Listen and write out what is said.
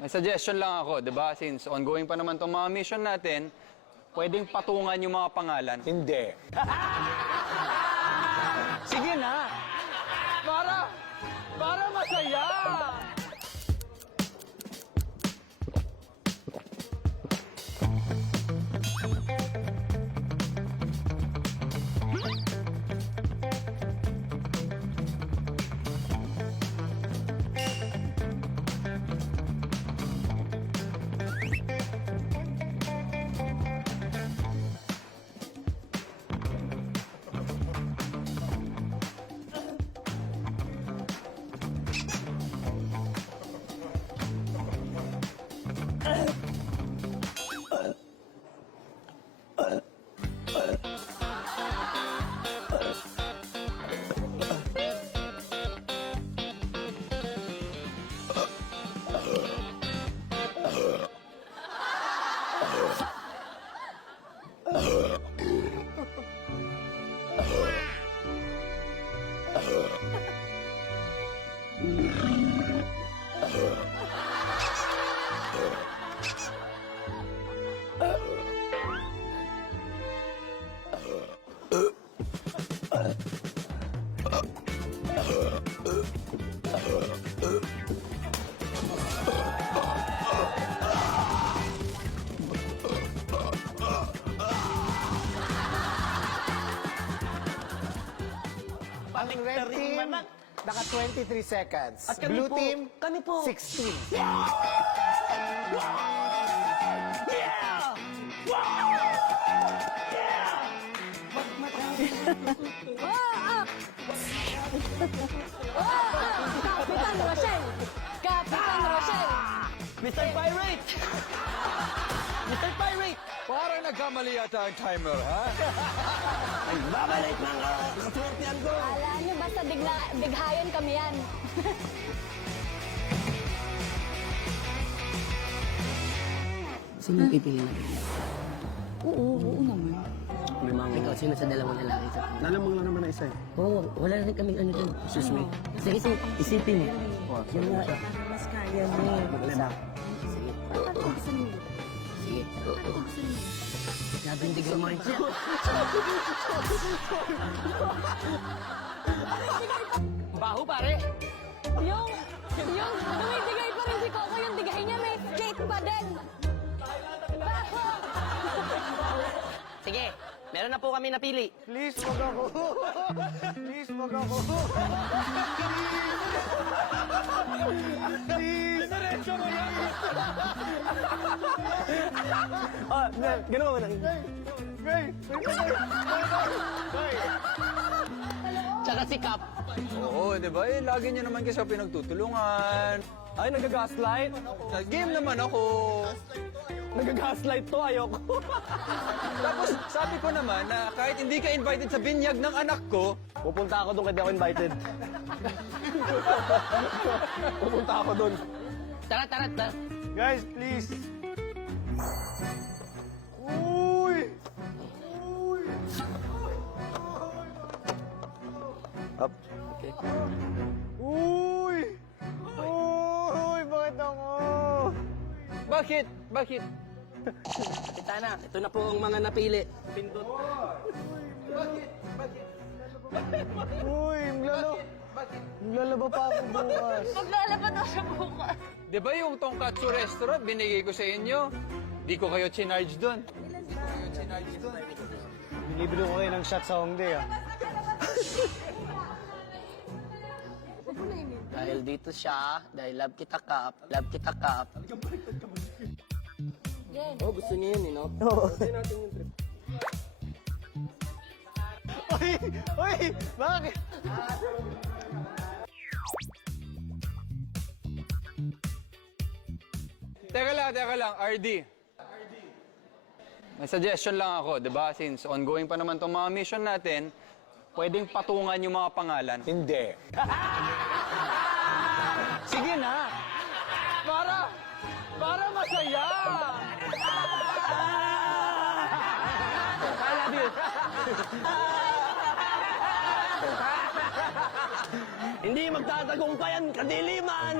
May suggestion lang ako, di ba? Since ongoing pa naman itong mga mission natin, pwedeng patungan yung mga pangalan. Hindi. Sige na! Para masaya! Ang red team, naka 23 seconds. At kami Blue po, team, kami po. 16. Kapitan Rochelle! Kapitan Rochelle! Mr. Pirate! Mr. Pirate! Parang nagkamali yata ang timer, ha? Babalik mga kaswertihan ko! Kala nyo basta bighayan kami yan. Sino pipili natin? Oo naman. Ikaw, sino sa dalawang lalaki sa akin? Lalamang lang naman na isa eh. Oo, wala rin kaming ano dun. Excuse me. Sige, isipin mo. Yung nga, mas kaya mo. Isa. Sige. Sige. Nabindigan mo rin siya. Baho, pare. Yung dumibigay pa rin si Coco, yung digay niya may cake pa din. Bako! Sige, meron na po kami napili. Please, wag ako. Please, wag ako. Please. Diretso mo yan. Gano'n mo na. Gay! Tsaka si Cap. Oo, di ba? Eh, lagi niyo naman kasi ako pinagtutulungan. Ay, nag-gaslight? Nag-game naman ako. Nag-gaslight to, ayoko. Tapos sabi ko naman na kahit hindi ka invited sa binyag ng anak ko, Pupunta ako doon kaya ako invited. Pupunta ako doon. Tara. Guys, please. Uy! Up. Okay. Uy! Uy! Bakit ako? bakit? Bakit? Kapitana, ito na po ang mga napili. Pindot. Uy! Maglalaba pa ako bukas. Maglalapad ako sa bukas. Di ba yung Tonkatsu restaurant binigay ko sa inyo? Di ko kayo chinarge doon. Binibilo ko kayo ng shot sa Hongdae, ah. Dahil dito siya, dahil love kita Cap. Oh, gusto niya yun, no? Oo. Uy! Uy! Bakit? Teka lang, RD. May suggestion lang ako, di ba? Since ongoing pa naman itong mga mission natin, pwedeng patungan yung mga pangalan. Hindi. Sige na! Para masaya! I love you. Hindi magtatagumpayan kadiliman.